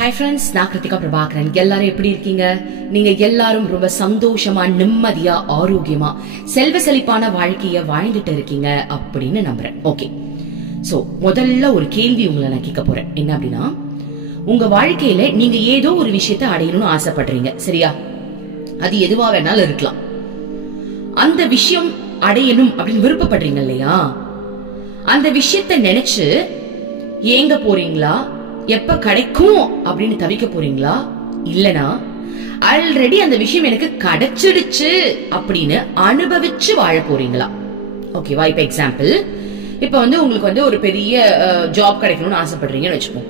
Hi friends, நான் கிருத்திகா பிரபாகரன். எல்லாரும் எப்படி இருக்கீங்க? நீங்க எல்லாரும் ரொம்ப சந்தோஷமா, நிம்மதியா, ஆரோக்கியமா, செல்வ செழிப்பான வாழ்க்கைய வாழ்ந்துட்டு இருக்கீங்க அப்படின்னு நம்புறேன். ஓகே, சோ முதல்ல ஒரு கேள்வி உங்களை நான் கேட்க போறேன். என்ன அப்படின்னா, உங்க வாழ்க்கையில நீங்க ஏதோ ஒரு விஷயத்தை அடையணும்னு ஆசைப்படுறீங்க, சரியா? அது எதுவா வேணாலும் இருக்கலாம். அந்த விஷயம் அடையணும் அப்படின்னு விருப்பப்படுறீங்க இல்லையா? அந்த விஷயத்தை நினைச்சு ஏங்க போறீங்களா? எப்ப கிடைக்கும் அப்படின்னு தவிக்க போறீங்களா? இல்லனா ஆல்ரெடி அந்த விஷயம் எனக்கு கிடைச்சிடுச்சு அப்படின்னு அனுபவிச்சு வாழ போறீங்களா? ஓகேவா? இப்ப எக்ஸாம்பிள், இப்ப உங்களுக்கு ஒரு பெரிய ஜாப் கிடைக்கணும்னு ஆசைப்படுறீங்கன்னு வச்சுப்போம்.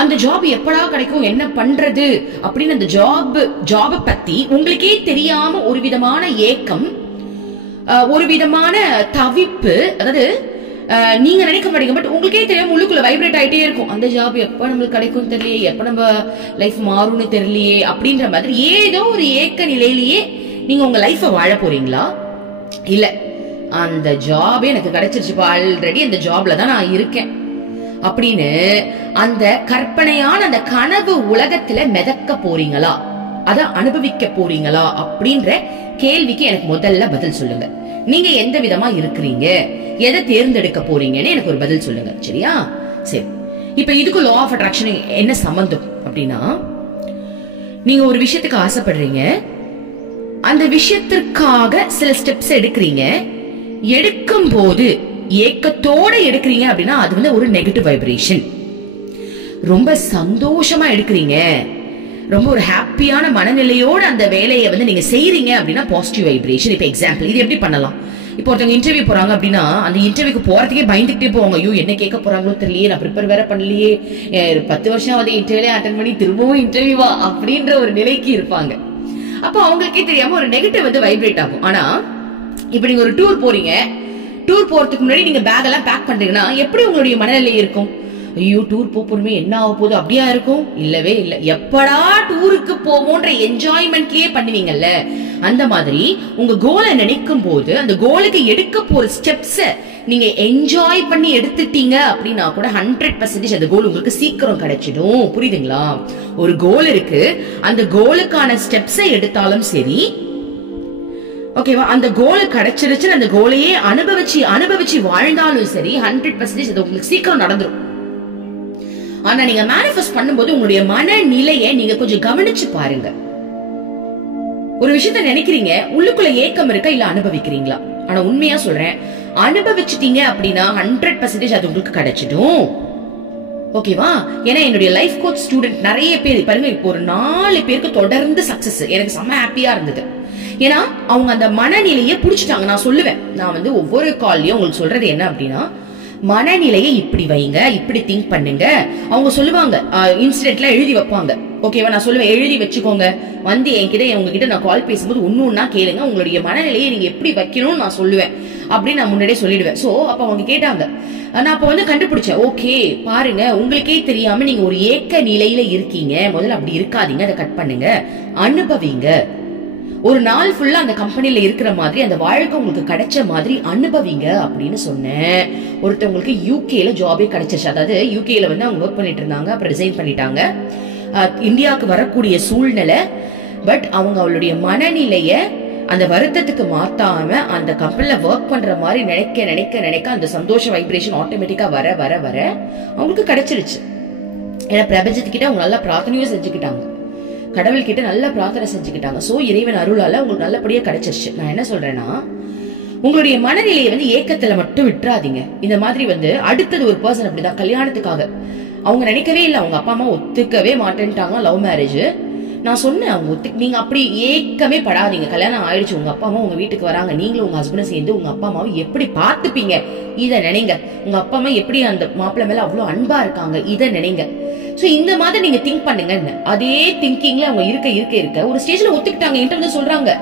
அந்த ஜாப் எப்படா கிடைக்கும், என்ன பண்றது அப்படின்னு அந்த ஜாப பத்தி உங்களுக்கே தெரியாம ஒரு விதமான ஏக்கம், ஒரு விதமான தவிப்பு, அதாவது நீங்க நினைக்க மாட்டீங்க, பட் உங்களுக்கே தெரியாம உள்ளுக்குள்ள வைப்ரேட் ஆயிட்டே இருக்கும். அந்த ஜாப் எப்ப நம்மளுக்கு கிடைக்கும் தெரியலையே, எப்ப நம்ம லைஃப் மாறும்னு தெரியலையே அப்படின்ற மாதிரி ஏதோ ஒரு ஏக்க நிலையிலேயே நீங்க உங்க லைஃப வாழ போறீங்களா? இல்ல, அந்த ஜாபே எனக்கு கிடைச்சிருச்சுப்பா, ஆல்ரெடி அந்த ஜாப்ல தான் நான் இருக்கேன் அப்படின்னு அந்த கற்பனையான அந்த கனவு உலகத்துல மிதக்க போறீங்களா? அத அனுபவிக்க போறீங்களா அப்படின்ற கேள்விக்கு எனக்கு முதல்ல பதில் சொல்லுங்க. நீங்க எந்த விதமா இருக்கிறீங்க, எதை தேர்ந்தெடுக்க போறீங்கன்னு எனக்கு ஒரு பதில் சொல்லுங்க, சரியா? சரி, இப்ப இதுக்கு லா ஆஃப் அட்ராக்ஷன் என்ன சம்பந்தம் அப்படின்னா, நீங்க ஒரு விஷயத்துக்கு ஆசைப்படுறீங்க, அந்த விஷயத்திற்காக சில ஸ்டெப்ஸ் எடுக்கிறீங்க. எடுக்கும் போது ஏக்கத்தோட எடுக்கிறீங்க அப்படின்னா அது ஒரு நெகட்டிவ் வைப்ரேஷன். ரொம்ப சந்தோஷமா எடுக்கிறீங்க, ரொம்ப ஒரு ஹாப்பியான மனநிலையோட அந்த வேலையை நீங்க செய்யறீங்க அப்படின்னா பாசிட்டிவ் வைப்ரேஷன். இப்ப எக்ஸாம்பிள், இது எப்படி பண்ணலாம்? இப்போ ஒருத்தவங்க இன்டர்வியூ போறாங்க அப்படின்னா அந்த இன்டர்வியூக்கு போறதுக்கே பயந்துகிட்டே போவாங்க. ஐயோ, என்ன கேட்க போறாங்களோ தெரியலையே, நான் ப்ரிப்பேர் வேற பண்ணலையே, 10 வருஷம் இன்டர்வியூ அட்டன் பண்ணி திரும்பவும் இன்டர்வியூவா அப்படின்ற ஒரு நிலைக்கு இருப்பாங்க. அப்போ அவங்களுக்கே தெரியாம ஒரு நெகட்டிவ் வைப்ரேட் ஆகும். ஆனா இப்ப நீங்க ஒரு டூர் போறீங்க, டூர் போறதுக்கு முன்னாடி நீங்க பேக் எல்லாம் பேக் பண்றீங்கன்னா எப்படி உங்களுடைய மனநிலை இருக்கும்? ஐயோ, டூர் போறோமே, என்ன ஆக போகுது அப்படியா இருக்கும்? இல்லவே இல்ல. எப்படா டூருக்கு போவோன்ற என்ஜாய்மெண்ட்லயே பண்ணுவீங்கல்ல, அந்த மாதிரி உங்க கோலை நினைக்கும் போது அந்த கோலுக்கு எடுக்க போற ஸ்டெப்ஸ நீங்க என்ஜாய் பண்ணி எடுத்துட்டீங்க அப்படின்னா கூட 100% அந்த கோல் உங்களுக்கு சீக்கிரம் கிடைச்சிடும். புரியுதுங்களா? ஒரு கோல் இருக்கு, அந்த கோலுக்கான ஸ்டெப்ஸை எடுத்தாலும் சரி, ஓகேவா, அந்த கோல் கிடைச்சிருச்சு, அந்த கோலையே அனுபவிச்சு வாழ்ந்தாலும் சரி 100% அது உங்களுக்கு சீக்கிரம் நடந்துரும். ஆனா நீங்க மேனிஃபெஸ்ட் பண்ணும்போது உங்களுடைய மனநிலையை நீங்க கொஞ்சம் கவனிச்சு பாருங்க. ஒரு விஷயத்த நினைக்கிறீங்க, உள்ளுக்குள்ள ஏக்கம் இருக்கா இல்ல அனுபவிக்கிறீங்களா? ஆனா உண்மையா சொல்றேன், அனுபவிச்சிட்டீங்க அப்படின்னா 100% அது உங்களுக்கு கிடைச்சிடும். ஓகேவா? ஏன்னா என்னுடைய லைஃப் கோச் ஸ்டூடெண்ட் நிறைய பேர் பாருங்க, இப்போ ஒரு 4 பேருக்கு தொடர்ந்து சக்சஸ், எனக்கு செம்ம ஹாப்பியா இருந்தது. ஏன்னா அவங்க அந்த மனநிலையை புடிச்சிட்டாங்க. நான் சொல்லுவேன், நான் ஒவ்வொரு கால்லயும் உங்களுக்கு சொல்றது என்ன அப்படின்னா, மனநிலையை இப்படி வைங்க, இப்படி திங்க் பண்ணுங்க. அவங்க சொல்லுவாங்க, இன்சிடென்ட்ல எழுதி வைப்பாங்க. ஓகேவா? நான் சொல்லுவேன், எழுதி வச்சுக்கோங்க, என்கிட்ட உங்ககிட்ட நான் கால் பேசும்போது ஒண்ணு கேளுங்க, உங்களுடைய மனநிலையை நீங்க எப்படி வைக்கணும்னு நான் சொல்லுவேன் அப்படின்னு நான் முன்னாடியே சொல்லிடுவேன். சோ அப்ப அவங்க கேட்டாங்க, நான் அப்ப கண்டுபிடிச்சேன். ஓகே, பாருங்க, உங்களுக்கே தெரியாம நீங்க ஒரு ஏக்க நிலையில இருக்கீங்க. முதல்ல அப்படி இருக்காதீங்க, அதை கட் பண்ணுங்க, அனுபவிங்க. ஒரு நாள் ஃபுல்லா அந்த கம்பெனில இருக்கிற மாதிரி, அந்த வாழ்க்கை உங்களுக்கு கிடைச்ச மாதிரி அனுபவிங்க அப்படின்னு சொன்னேன். ஒருத்தவங்களுக்கு யூகேல ஜாபே கிடைச்சிருச்சு. அதாவது யூகேல அவங்க ஒர்க் பண்ணிட்டு இருந்தாங்க, அப்புறம் ரிசைன் பண்ணிட்டாங்க. இந்தியாவுக்கு வரக்கூடிய சூழ்நிலை, பட் அவளுடைய மனநிலைய அந்த வருத்தத்துக்கு மாத்தாம அந்த கம்பெனில ஒர்க் பண்ற மாதிரி நினைக்க அந்த சந்தோஷ வைப்ரேஷன் ஆட்டோமேட்டிக்கா வர வர வர அவங்களுக்கு கிடைச்சிருச்சு. ஏன்னா பிரபஞ்சத்துக்கிட்ட அவங்க நல்லா பிரார்த்தனையும் செஞ்சுக்கிட்டாங்க, கடவுள் கிட்ட நல்ல பிரார்த்தனை செஞ்சுக்கிட்டாங்க. சோ இறைவன் அருளால உங்களுக்கு நல்லபடியா கிடைச்சிருச்சு. நான் என்ன சொல்றேன்னா, உங்களுடைய மனநிலையை ஏக்கத்துல மட்டும் விட்டுறாதீங்க. இந்த மாதிரி அடுத்தது ஒரு பர்சன் அப்படிதான், கல்யாணத்துக்காக அவங்க நினைக்கவே இல்லை, அவங்க அப்பா அம்மா ஒத்துக்கவே மாட்டேன்ட்டாங்க, லவ் மேரேஜ். நான் சொன்னேன், அவங்க நீங்க அப்படி ஏக்கமே படாதீங்க, கல்யாணம் ஆயிடுச்சு, உங்க அப்பா அம்மா உங்க வீட்டுக்கு வராங்க, நீங்களும் உங்க ஹஸ்பண்டும் சேர்ந்து உங்க அப்பா அம்மாவை எப்படி பாத்துப்பீங்க இத நினைங்க. உங்க அப்பா அம்மா எப்படி அந்த மாப்பிள்ளை மேல அவ்வளவு அன்பா இருக்காங்க இத நினைங்க. சோ இந்த மாதிரி நீங்க திங்க் பண்ணுங்க. அதே திங்கிங்ல அவங்க இருக்க ஒரு ஸ்டேஜ்ல ஒத்துக்கிட்டாங்க. என்கிட்ட சொல்றாங்க,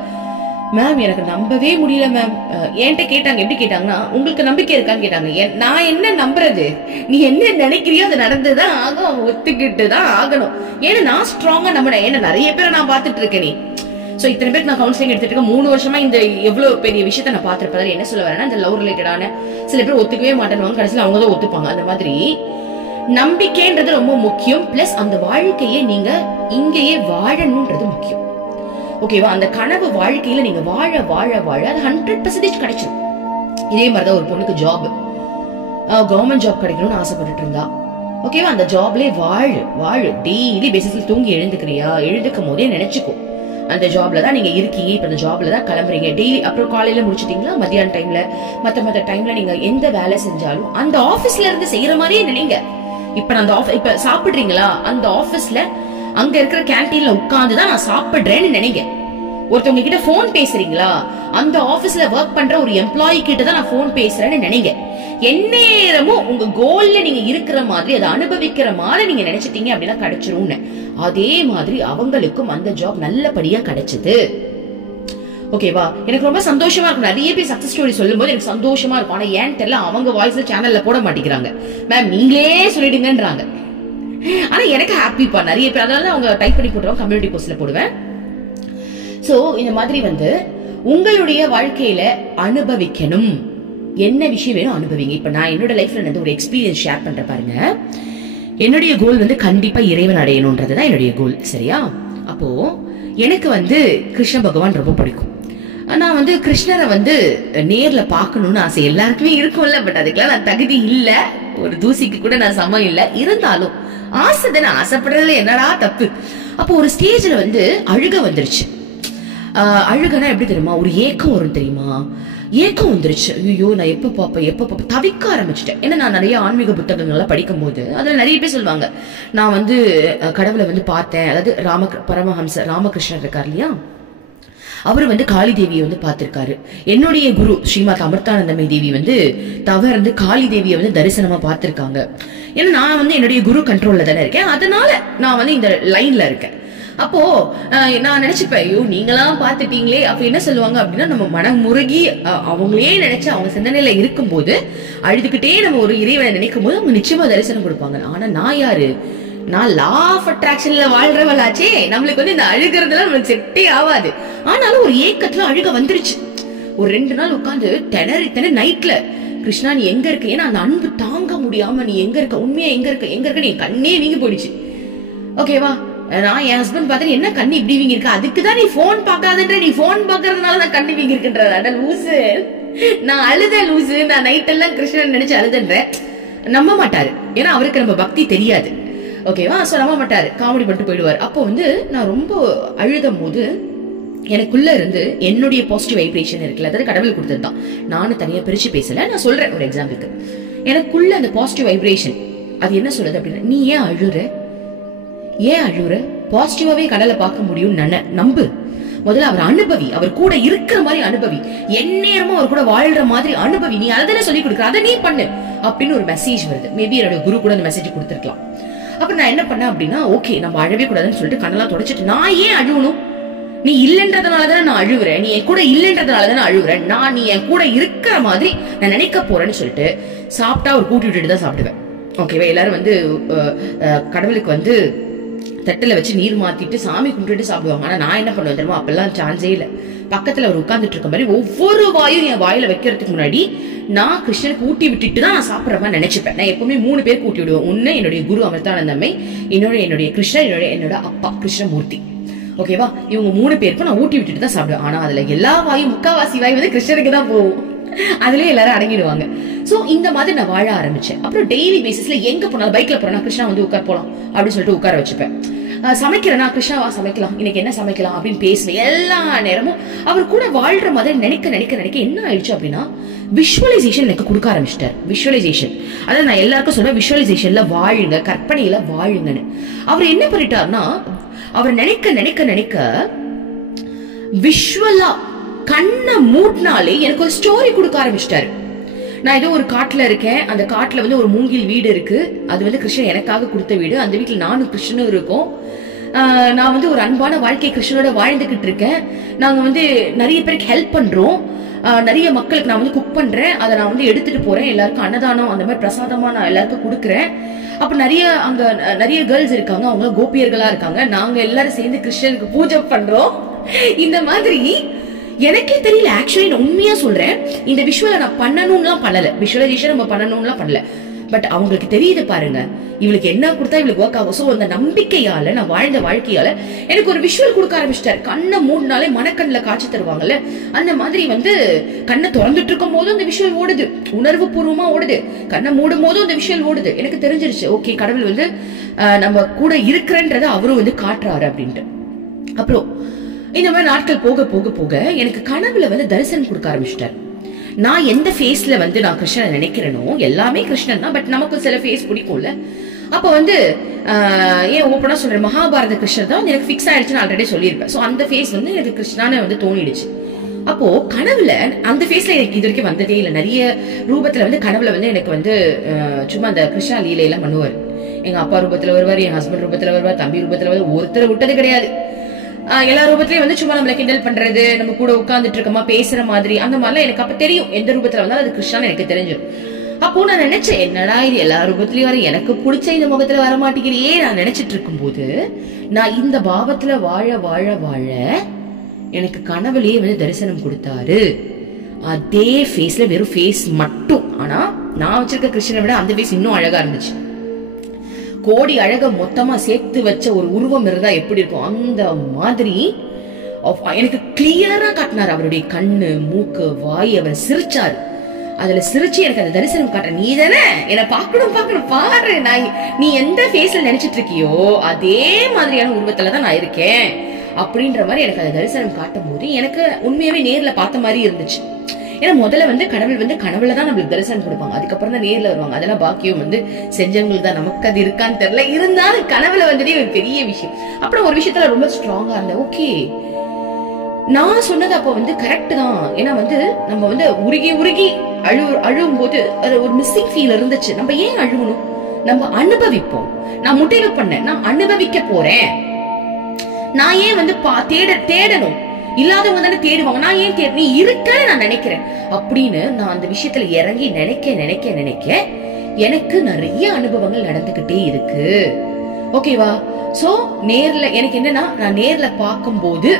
மேம் எனக்கு நம்பவே முடியல மேம். என்கிட்ட கேட்டாங்க, எப்படி கேட்டாங்கன்னா, உங்களுக்கு நம்பிக்கை இருக்கான்னு கேட்டாங்க. நான் என்ன நம்புறது, நீ என்ன நினைக்கிறியோ அது நடந்துதான் ஆகும், அவங்க ஒத்துக்கிட்டு தான் ஆகணும். ஏன்னா நான் ஸ்ட்ராங்கா நம்பினேன். ஏன்னா நிறைய பேரை நான் பாத்துட்டு இருக்கேன். சோ இத்தனை பேருக்கு நான் கவுன்சிலிங் எடுத்துட்டு இருக்க 3 வருஷமா இந்த எவ்வளவு பெரிய விஷயத்த நான் பாத்துருப்பேன். என்ன சொல்ல வரேன்னா, இந்த லவ் ரிலேட்டடான சில பேர் ஒத்துக்கவே மாட்டேன்னு, கடைசியில் அவங்க தான் ஒத்துப்பாங்க. அந்த மாதிரி நம்பிக்கைன்றது ரொம்ப முக்கியம். பிளஸ் அந்த வாழ்க்கையை நீங்க இங்கேயே வாழணும்ன்றது முக்கியம். ஓகேவா? அந்த கனவு வாழ்க்கையில நீங்க வாழ வாழ வாழ அது 100% கிடைச்சிடும். இதே மாதிரிதான் ஒரு பொண்ணுக்கு ஜாப், கவர்மெண்ட் ஜாப் கிடைக்கணும்னு ஆசைப்பட்டுட்டு இருந்தா. ஓகேவா? அந்த ஜாப்லயே வாழு டெய்லி பேசிஸ்ல தூங்கி எழுந்துக்கிறியா, எழுந்துக்கும் போதே நினைச்சுக்கோ அந்த ஜாப்ல தான் நீங்க இருக்கீங்க, இப்ப அந்த ஜாப்ல தான் கிளம்புறீங்க டெய்லி. அப்புறம் காலையில முடிச்சிட்டீங்களா, மத்தியான டைம்ல மத்த டைம்ல நீங்க எந்த வேலை செஞ்சாலும் அந்த ஆபீஸ்ல இருந்து செய்யற மாதிரியே நினைங்க. இப்ப அந்த இப்ப சாப்பிடுறீங்களா, அந்த ஆபீஸ்ல அங்க இருக்கிற கேன்டீன்ல உட்கார்ந்துதான் நான் சாப்பிடுறேன்னு நினைங்க. ஒருத்தவங்க கிட்ட போன் பேசுறீங்களா, அந்த ஆபீஸ்ல ஒர்க் பண்ற ஒரு எம்ப்ளாயி கிட்ட தான் நான் போன் பேசுறேன்னு நினைங்க. எந்நேரமும் உங்க கோல்ல நீங்க இருக்கிற மாதிரி அதை அனுபவிக்கிற மாதிரி நீங்க நினைச்சிட்டீங்க அப்படின்னா கிடைச்சிரும். அதே மாதிரி அவங்களுக்கும் அந்த ஜாப் நல்லபடியா கிடைச்சது. ஓகேவா? எனக்கு ரொம்ப சந்தோஷமா இருக்கும். நிறைய பேர் சக்சஸ் ஸ்டோரி சொல்லும் போது எனக்கு சந்தோஷமா இருக்கும். ஆனா ஏன்னு தெரியல, அவங்க வாய்ஸ் சேனல்ல போட மாட்டேங்கிறாங்க. மேம் நீங்களே சொல்லிடுங்கன்றாங்க. ஆனா எனக்கு ஹாப்பிப்பா, நிறைய பேர் அதனால அவங்க டைப் பண்ணி போட்டுருவாங்க, கம்யூனிட்டி போஸ்ட்ல போடுவேன். சோ இந்த மாதிரி உங்களுடைய வாழ்க்கையில அனுபவிக்கணும், என்ன விஷயம் வேணும் அனுபவிங்க. இப்ப நான் என்னோட லைஃப்ல ஒரு எக்ஸ்பீரியன்ஸ் ஷேர் பண்ற பாருங்க. என்னுடைய கோல் கண்டிப்பா இறைவன் அடையணும்ன்றதுதான் என்னுடைய கோல். சரியா? அப்போ எனக்கு கிருஷ்ண பகவான் ரொம்ப பிடிக்கும். நான் கிருஷ்ணரை நேர்ல பாக்கணும்னு ஆசை எல்லாருக்குமே இருக்கும்ல. பட் அதுக்கெல்லாம் நான் தகுதி இல்ல, ஒரு தூசிக்கு கூட நான் சமம் இல்ல. இருந்தாலும் ஆசை தானே, ஆசைப்படுறதுல என்னடா தப்பு. அப்போ ஒரு ஸ்டேஜ்ல அழுக வந்துருச்சு. அழுகனா எப்படி தெரியுமா, ஒரு ஏக்கம் வரும் தெரியுமா, ஏக்கம் வந்துருச்சு. ஐயோ நான் எப்ப பாப்ப தவிக்க ஆரம்பிச்சுட்டேன். ஏன்னா நான் நிறைய ஆன்மீக புத்தகங்கள்லாம் படிக்கும் போது அதுல நிறைய பேர் சொல்லுவாங்க, நான் கடவுளை பார்த்தேன். அதாவது பரமஹம்ச ராமகிருஷ்ணர் இருக்கார் இல்லையா, அவரு காளி தேவியை பார்த்திருக்காரு. என்னுடைய குரு ஸ்ரீமத் அமிர்தானந்தமயி தேவி தவறு காளி தேவியை தரிசனமா பார்த்திருக்காங்க. ஏன்னா நான் என்னுடைய குரு கண்ட்ரோல்ல தானே இருக்கேன், அதனால நான் இந்த லைன்ல இருக்கேன். அப்போ நான் நினைச்சுப்பேன், ஐயோ நீங்களாம் பாத்துட்டீங்களே. அப்ப என்ன சொல்லுவாங்க அப்படின்னா, நம்ம மனம் முருகி அவங்களே நினைச்சு அவங்க சிந்தனையில இருக்கும் போது அழுதுகிட்டே நம்ம ஒரு இறைவனை நினைக்கும் போது அவங்க நிச்சயமா தரிசனம் கொடுப்பாங்க. ஆனா நான் யாரு, நான் லா ஆஃப் அட்ராக்ஷன்ல வாழ்றவளாச்சே. நம்மளுக்கு இந்த அழுகிறதுலாம் நம்மளுக்கு செட்டே ஆகாது. ஆனாலும் ஒரு ஏக்கத்துல அழுக வந்துருச்சு. ஒரு 2 நாள் உட்காந்து திணறி நைட்ல, கிருஷ்ணா நீ எங்க இருக்க, ஏன்னா அந்த அன்பு தாங்க முடியாம நீ எங்க இருக்க, உண்மையா எங்க இருக்க நீ கண்ணே வீங்கி போயிடுச்சு. ஓகேவா? நான் என் ஹஸ்பண்ட் பார்த்தேன், என்ன கண்ணு இப்படி வீங்கி இருக்கு, அதுக்குதான் நீ போன் பாக்காதன்ற, நீ போன் பாக்குறதுனால நான் கண்ணு வீங்கி இருக்குன்ற லூசு. நான் அழுத லூசு, நான் நைட் எல்லாம் கிருஷ்ணன் நினைச்சு அழுதுன்ற. நம்ப மாட்டாரு, ஏன்னா அவருக்கு நம்ம பக்தி தெரியாது. ஓகேவா? சோ நம்ப மாட்டாரு, காமெடி பண்ணிட்டு போயிடுவார். அப்போ நான் ரொம்ப அழுதும் போது எனக்குள்ள இருந்து என்னுடைய பாசிட்டிவ் வைப்ரேஷன் இருக்குல்ல, அதாவது கடவுள் கொடுத்ததுதான், நானும் தனியா பிரிச்சு பேசல, நான் சொல்றேன் ஒரு எக்ஸாம்பிளுக்கு. எனக்குள்ள அந்த பாசிட்டிவ் வைப்ரேஷன் அது என்ன சொல்லுது அப்படின்னா, நீ ஏன் அழுற, பாசிட்டிவாவே கடலை பார்க்க முடியும் நம்பு. முதல்ல அவர் அனுபவி, அவர் கூட இருக்கிற மாதிரி அனுபவி, எந்நேரமும் அவர் கூட வாழ்ற மாதிரி அனுபவி. நீ அதை சொல்லி கொடுக்குற, அதை நீ பண்ணு அப்படின்னு ஒரு மெசேஜ் வருது. மேபி என்னோட குரு கூட அந்த மெசேஜ் கொடுத்துருக்கலாம். அப்ப நான் என்ன பண்ணேன் அப்படின்னா, ஓகே நம்ம அழவே கூடாதுன்னு சொல்லிட்டு கண்ணெல்லாம் தொடச்சிட்டு, நான் ஏன் அழுவணும், நீ இல்லன்றதுனாலதானே நான் அழுவுறேன், நீ என் கூட இல்லன்றதுனாலதானே அழுவுறேன், நான் நீ என் கூட இருக்கிற மாதிரி நான் நினைக்க போறேன்னு சொல்லிட்டு சாப்பிட்டா ஒரு கூட்டி விட்டுட்டு தான் சாப்பிடுவேன். ஓகேவா? எல்லாரும் கடவுளுக்கு தட்டுல வச்சு நீர் மாத்திட்டு சாமி கும்பிட்டு சாப்பிடுவாங்க. ஆனா நான் என்ன பண்ணுவேன் தெரியுமா, அப்பெல்லாம் சான்ஸே இல்ல. பக்கத்துல அவர் உட்கார்ந்துட்டு இருக்க மாதிரி ஒவ்வொரு வாயும் என் வாயில வைக்கிறதுக்கு முன்னாடி நான் கிருஷ்ணனுக்கு ஊட்டி விட்டுட்டு தான் நான் சாப்பிடுற மாதிரி நினைச்சுப்பேன். நான் எப்பவுமே 3 பேருக்கு ஊட்டி விடுவேன். ஒண்ணு என்னுடைய குரு அமிர்தானந்தமயி, என்னுடைய கிருஷ்ணன், என்னோட அப்பா கிருஷ்ணமூர்த்தி. ஓகேவா? இவங்க 3 பேருக்கும் நான் ஊட்டி விட்டுட்டு தான் சாப்பிடுவேன். ஆனா அதுல எல்லா வாயும், முக்காவாசி வாய் கிருஷ்ணனுக்கு தான் போகும். அதுலயே எல்லாரும் அடங்கிடுவாங்க. சோ இந்த மாதிரி நான் வாழ ஆரம்பிச்சேன். அப்புறம் டெய்லி பேசிஸ்ல எங்க போனாலும், பைக்ல போறேன்னா கிருஷ்ணா உட்கார் போலாம் அப்படின்னு சொல்லிட்டு உட்கார வச்சுப்பேன். சமைக்கிறேன்னா கிருஷ்ணாவா சமைக்கலாம், இன்னைக்கு என்ன சமைக்கலாம் அப்படின்னு பேசுவேன். எல்லா நேரமும் அவர் கூட வாழ்ற மாதிரி நினைக்க என்ன ஆயிடுச்சு அப்படின்னா, விஷுவலைசேஷன் எனக்கு கொடுக்க ஆரம்பிச்சிட்டார். விஷுவலைசேஷன், அதாவது நான் எல்லாருக்கும் சொல்றேன், விஷுவலைசேஷன்ல வாழுங்க, கற்பனையில வாழுங்கன்னு. அவர் என்ன பண்ணிட்டாருன்னா, அவர் நினைக்க விஷுவலா கண்ணை மூட்டினாலே எனக்கு ஒரு ஸ்டோரி கொடுக்க ஆரம்பிச்சிட்டாரு. நான் ஏதோ ஒரு காட்டுல இருக்கேன், அந்த காட்டுல ஒரு மூங்கில் வீடு இருக்கு, அது கிருஷ்ணன் எனக்காக கொடுத்த வீடு, அந்த வீட்டுல நானும் கிருஷ்ணனும் இருக்கோம். நான் ஒரு அன்பான வாழ்க்கை கிருஷ்ணனோட வாழ்ந்துகிட்டு இருக்கேன். நாங்க நிறைய பேருக்கு ஹெல்ப் பண்றோம், நிறைய மக்களுக்கு நான் குக் பண்றேன், அதை நான் எடுத்துட்டு போறேன், எல்லாருக்கும் அன்னதானம் அந்த மாதிரி பிரசாதமா நான் எல்லாருக்கும் கொடுக்குறேன். அப்ப அங்க நிறைய கேர்ள்ஸ் இருக்காங்க, அவங்க கோபியர்களா இருக்காங்க, நாங்க எல்லாரும் சேர்ந்து கிருஷ்ணனுக்கு பூஜை பண்றோம். இந்த மாதிரி எனக்கே தெரியல, ஆக்சுவலி நான் உண்மையா சொல்றேன், இந்த விஷுவலை நான் பண்ணணும்லாம் பண்ணல, விஷுவலைசேஷன் நம்ம பண்ணணும்லாம் பண்ணல. பட் அவங்களுக்கு தெரியுது பாருங்க, இவளுக்கு என்ன கொடுத்தா இவளுக்கு ஒர்க் ஆகும். சோ அந்த நம்பிக்கையால, நான் வாழ்ந்த வாழ்க்கையால எனக்கு ஒரு விஷுவல் கொடுக்க ஆரம்பிச்சிட்டாரு. கண்ணை மூடினாலே மனக்கண்ணுல காட்சி தருவாங்கல்ல, அந்த மாதிரி வந்து கண்ணை திறந்துட்டு இருக்கும் போதும் அந்த விஷுவல் ஓடுது, உணர்வு பூர்வமா ஓடுது. கண்ணை மூடும் போதும் அந்த விஷுவல் ஓடுது. எனக்கு தெரிஞ்சிருச்சு, ஓகே கடவுள் வந்து நம்ம கூட இருக்கிறன்றத அவரும் வந்து காட்டுறாரு அப்படின்ட்டு. அப்புறம் இந்த மாதிரி நாட்கள் போக போக போக எனக்கு கனவுல வந்து தரிசனம் கொடுக்க ஆரம்பிச்சிட்டாரு. நான் எந்த ஃபேஸ்ல வந்து நான் கிருஷ்ணனை நினைக்கிறேனோ எல்லாமே கிருஷ்ணன் தான், பட் நமக்கு சில ஃபேஸ் பிடிக்கும்ல. அப்ப வந்து ஏன் ஓப்பனா சொல்றேன், மகாபாரத கிருஷ்ணன் தான் எனக்கு ஃபிக்ஸ் ஆயிடுச்சுன்னு ஆல்ரெடி சொல்லியிருப்பேன். சோ அந்த ஃபேஸ் வந்து எனக்கு கிருஷ்ணான வந்து தோணிடுச்சு. அப்போ கனவுல அந்த ஃபேஸ்ல எனக்கு இது வரைக்கும் வந்ததே இல்லை. நிறைய ரூபத்துல வந்து கனவுல வந்து எனக்கு வந்து சும்மா அந்த கிருஷ்ணா லீலையெல்லாம் பண்ணுவார். எங்க அப்பா ரூபத்துல வருவார், என் ஹஸ்பண்ட் ரூபத்துல வருவார், தம்பி ரூபத்துல வருவார், ஒருத்தர் விட்டது கிடையாது. எல்லா ரூபத்திலயும் வந்து சும்மா நம்மள கிண்டல் பண்றது, நம்ம கூட உட்கார்ந்துட்டு இருக்கமா பேசுற மாதிரி, அந்த மாதிரிலாம் எனக்கு அப்ப தெரியும். எந்த ரூபத்துல வந்தாலும் அது கிருஷ்ணான்னு எனக்கு தெரிஞ்சிடும். அப்போ நான் நினைச்சேன், என்னடா இது எல்லா ரூபத்திலயும் வர, எனக்கு பிடிச்ச இந்த முகத்துல வர மாட்டேங்கிறியே நான் நினைச்சிட்டு இருக்கும் போது, நான் இந்த பாவத்துல வாழ வாழ வாழ எனக்கு கனவுலயே வந்து தரிசனம் கொடுத்தாரு. அதே ஃபேஸ்ல, வெறும் ஃபேஸ் மட்டும். ஆனா நான் வச்சிருக்க கிருஷ்ணனை விட அந்த ஃபேஸ் இன்னும் அழகா இருந்துச்சு. கோடி அழக மொத்தமா சேர்த்து வச்ச ஒரு உருவம் இருந்தா எப்படி இருக்கும், அந்த மாதிரி எனக்கு கிளியரா காட்டினார். அவருடைய கண்ணு, மூக்கு, வாய், அவர் சிரிச்சாரு. அதுல சிரிச்சு எனக்கு அந்த தரிசனம் காட்ட, நீ தானே என்ன பாக்கணும் பாரு, நீ எந்த ஃபேஸ்ல நினைச்சிட்டு இருக்கியோ அதே மாதிரியான உருவத்துலதான் நான் இருக்கேன் அப்படின்ற மாதிரி எனக்கு அந்த தரிசனம் காட்டும் போது எனக்கு உண்மையாவே நேர்ல பார்த்த மாதிரி இருந்துச்சு. ஏன்னா முதல்ல வந்து கடவுள் வந்து கனவுல தான் நம்மளுக்கு தரிசனம் கொடுப்பாங்க, அதுக்கப்புறம் தான் நேர்ல வருவாங்க. அதெல்லாம் பாக்கியம் வந்து செஞ்சவங்களுக்கு தான், நமக்கு அது இருக்கான்னு தெரியல. இருந்தாலும் கனவுல வந்ததே ஒரு பெரிய விஷயம். அப்புறம் ஒரு விஷயத்துல ரொம்ப ஸ்ட்ராங்கா இருந்தேன். ஓகே, நான் சொன்னது அப்ப வந்து கரெக்ட் தான். ஏன்னா வந்து நம்ம வந்து உருகி அழுவும் போது அது ஒரு மிஸ்ஸிங் ஃபீல் இருந்துச்சு. நம்ம ஏன் அழுவணும், நம்ம அனுபவிப்போம். நான் முடிவு பண்ணேன், நான் அனுபவிக்க போறேன். நான் ஏன் வந்து தேடணும், இல்லாதவங்க தானே தேடுவாங்க, நான் ஏன் நீ இருக்கன்னு நான் நினைக்கிறேன் அப்படின்னு நான் அந்த விஷயத்துல இறங்கி நினைக்க எனக்கு நிறைய அனுபவங்கள் நடந்துகிட்டே இருக்கு. ஓகேவா? சோ நேர்ல எனக்கு என்னன்னா, நான் நேர்ல பார்க்கும் போது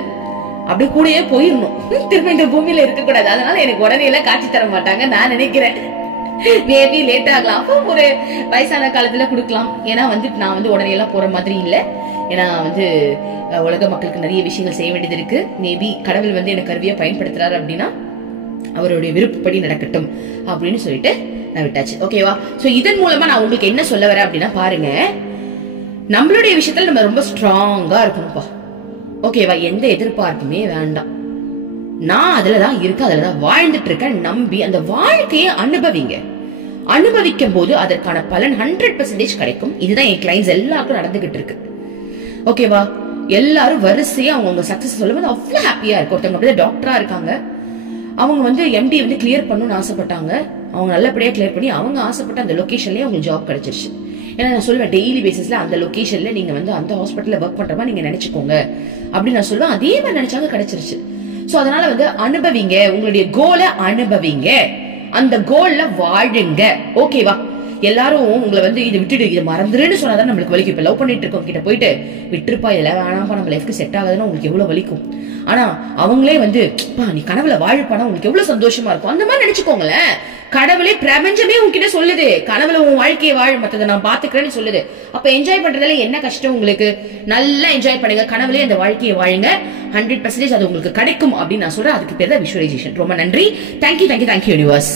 அப்படி கூடயே போயிடணும், திரும்ப இந்த பூமியில இருக்க கூடாது. அதனால எனக்கு உடனே எல்லாம் காட்சி தர மாட்டாங்க நான் நினைக்கிறேன். மேபி லேட் ஆகலாம், அப்போ ஒரு வயசான காலத்துல கொடுக்கலாம். ஏன்னா வந்து நான் வந்து உடனே எல்லாம் போற மாதிரி இல்ல. ஏன்னா வந்து உலக மக்களுக்கு நிறைய விஷயங்கள் செய்ய வேண்டியது இருக்கு. மேபி கடவுள் வந்து எனக்கு கருவியா பயன்படுத்துறாரு அப்படின்னா அவருடைய விருப்பப்படி நடக்கட்டும் அப்படின்னு சொல்லிட்டு நான் விட்டாச்சு. ஓகேவா? சோ இதன் மூலமா நான் உங்களுக்கு என்ன சொல்ல வரேன் அப்படின்னா, பாருங்க, நம்மளுடைய விஷயத்துல நம்ம ரொம்ப ஸ்ட்ராங்கா இருக்கணும்ப்பா. ஓகேவா? எந்த எதிர்பார்ப்புமே வேண்டாம். நான் அதுலதான் இருக்கு, அதுலதான் வாழ்ந்துட்டு இருக்கேன். நம்பி அந்த வாழ்க்கையை அனுபவிங்க. அனுபவிக்கும் போது அதற்கான பலன் 100% கிடைக்கும். இதுதான் என் கிளைண்ட்ஸ் எல்லாருக்கும் நடந்துகிட்டு இருக்கு. ஓகேவா? எல்லாரும் வரிசையா அவங்க சக்சஸ் சொல்லும்போது அவ்வளவு ஹாப்பியா இருக்கு. ஒருத்தவங்க அப்படியே டாக்டரா இருக்காங்க, அவங்க வந்து எம்டி வந்து கிளியர் பண்ணணும்னு ஆசைப்பட்டாங்க. அவங்க நல்லபடியா கிளியர் பண்ணி அவங்க ஆசைப்பட்ட அந்த லொகேஷன்லயே அவங்களுக்கு ஜாப் கிடைச்சிருச்சு. ஏன்னா நான் சொல்லுவேன், டெய்லி பேசிஸ்ல அந்த லொகேஷன்ல நீங்க வந்து அந்த ஹாஸ்பிட்டல்ல ஒர்க் பண்ற மாதிரி நீங்க நினைச்சுக்கோங்க அப்படின்னு நான் சொல்லுவேன். அதே மாதிரி நினைச்சாங்க, கிடைச்சிருச்சு. சோ அதனால வந்து அனுபவிங்க, உங்களுடைய கோலை அனுபவிங்க, அந்த கோல்ல வாழுங்க. ஓகேவா? எல்லாரும் உங்களை வந்து இதை விட்டுட்டு இதை மறந்துருன்னு சொன்னாதான் நம்மளுக்கு வலிக்கும். இப்ப லவ் பண்ணிட்டு இருக்கவங்க கிட்ட போயிட்டு விட்டுருப்பா, இதெல்லாம் வேணாம்ப்பா, நம்ம லைஃப்க்கு செட் ஆகாதுன்னா உங்களுக்கு எவ்வளவு வலிக்கும். ஆனா அவங்களே வந்து நீ கனவுல வாழுப்பானா உங்களுக்கு எவ்வளவு சந்தோஷமா இருக்கும். அந்த மாதிரி நினைச்சுக்கோங்களேன். கடவுளே பிரபஞ்சமே உங்ககிட்ட சொல்லுது, கனவுல உன் வாழ்க்கையை வாழ, மத்ததை நான் பாத்துக்கிறேன்னு சொல்லுது. அப்ப என்ஜாய் பண்றதுல என்ன கஷ்டம் உங்களுக்கு? நல்லா என்ஜாய் பண்ணுங்க, கனவுலயே அந்த வாழ்க்கையை வாழுங்க. 100% அது உங்களுக்கு கிடைக்கும் அப்படின்னு நான் சொல்றேன். அதுக்கு பேர் தான் விஷுவலைசேஷன். ரொம்ப நன்றி. Thank you universe.